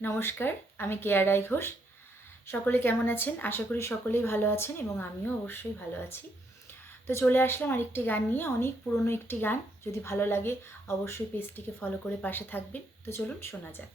নমস্কার, আমি কেয়া রায় ঘোষ। সকলে কেমন আছেন? আশা করি সকলেই ভালো আছেন এবং আমিও অবশ্যই ভালো আছি। তো চলে আসলাম আরেকটি গান নিয়ে, অনেক পুরনো একটি গান। যদি ভালো লাগে অবশ্যই পেজটিকে ফলো করে পাশে থাকবেন। তো চলুন শোনা যাক।